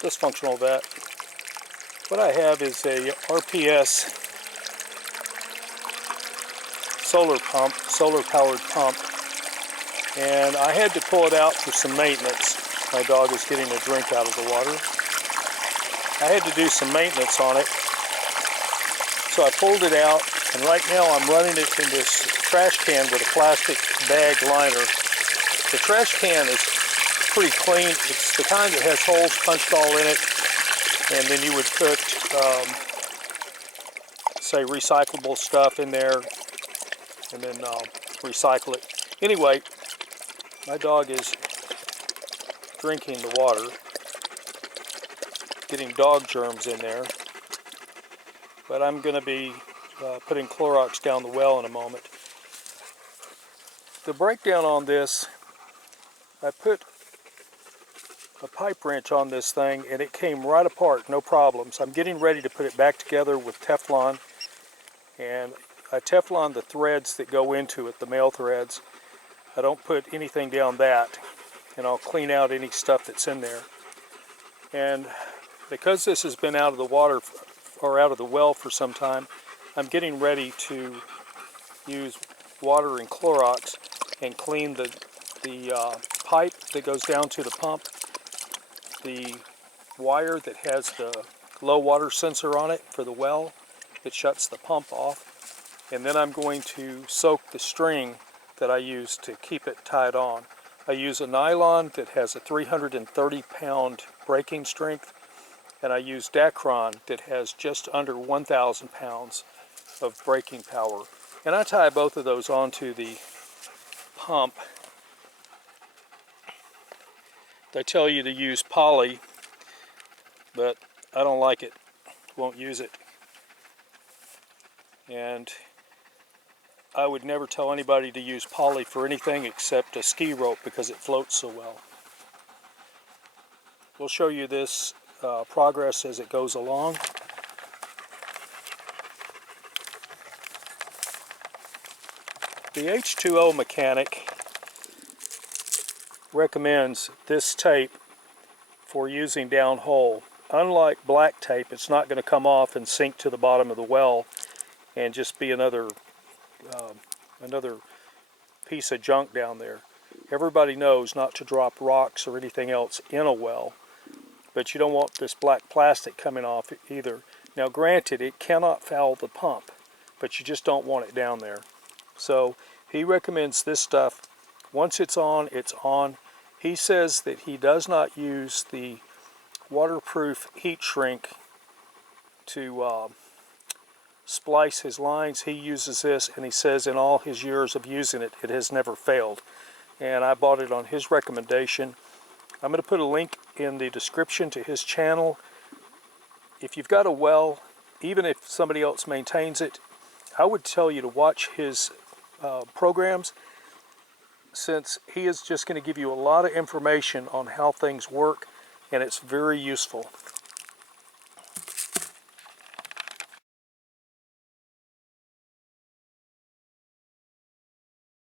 dysfunctional vet. What I have is a RPS solar powered pump, and I had to pull it out for some maintenance. My dog is getting a drink out of the water. I had to do some maintenance on it, so I pulled it out, and right now I'm running it in this trash can with a plastic bag liner. The trash can is pretty clean. It's the kind that has holes punched all in it, and then you would put say recyclable stuff in there and then recycle it. Anyway, my dog is drinking the water, getting dog germs in there, but I'm going to be putting Clorox down the well in a moment. The breakdown on this, I put a pipe wrench on this thing and it came right apart, no problems. I'm getting ready to put it back together with Teflon, and I Teflon the threads that go into it, the male threads. I don't put anything down that, and I'll clean out any stuff that's in there. And because this has been out of the water or out of the well for some time, I'm getting ready to use water and Clorox and clean the pipe that goes down to the pump, the wire that has the low water sensor on it for the well that shuts the pump off, and then I'm going to soak the string that I use to keep it tied on. I use a nylon that has a 330 pound breaking strength, and I use dacron that has just under 1,000 pounds of breaking power. And I tie both of those onto the pump. They tell you to use poly, but I don't like it, won't use it. And I would never tell anybody to use poly for anything except a ski rope because it floats so well. We'll show you this progress as it goes along. The H2O mechanic recommends this tape for using downhole. Unlike black tape, it's not going to come off and sink to the bottom of the well and just be another piece of junk down there. Everybody knows not to drop rocks or anything else in a well, but you don't want this black plastic coming off either. Now granted, it cannot foul the pump, but you just don't want it down there. So he recommends this stuff. Once it's on, it's on. He says that he does not use the waterproof heat shrink to splice his lines. He uses this, and he says in all his years of using it, it has never failed. And I bought it on his recommendation. I'm going to put a link in the description to his channel. If you've got a well, even if somebody else maintains it, I would tell you to watch his programs, since he is just going to give you a lot of information on how things work, and it's very useful.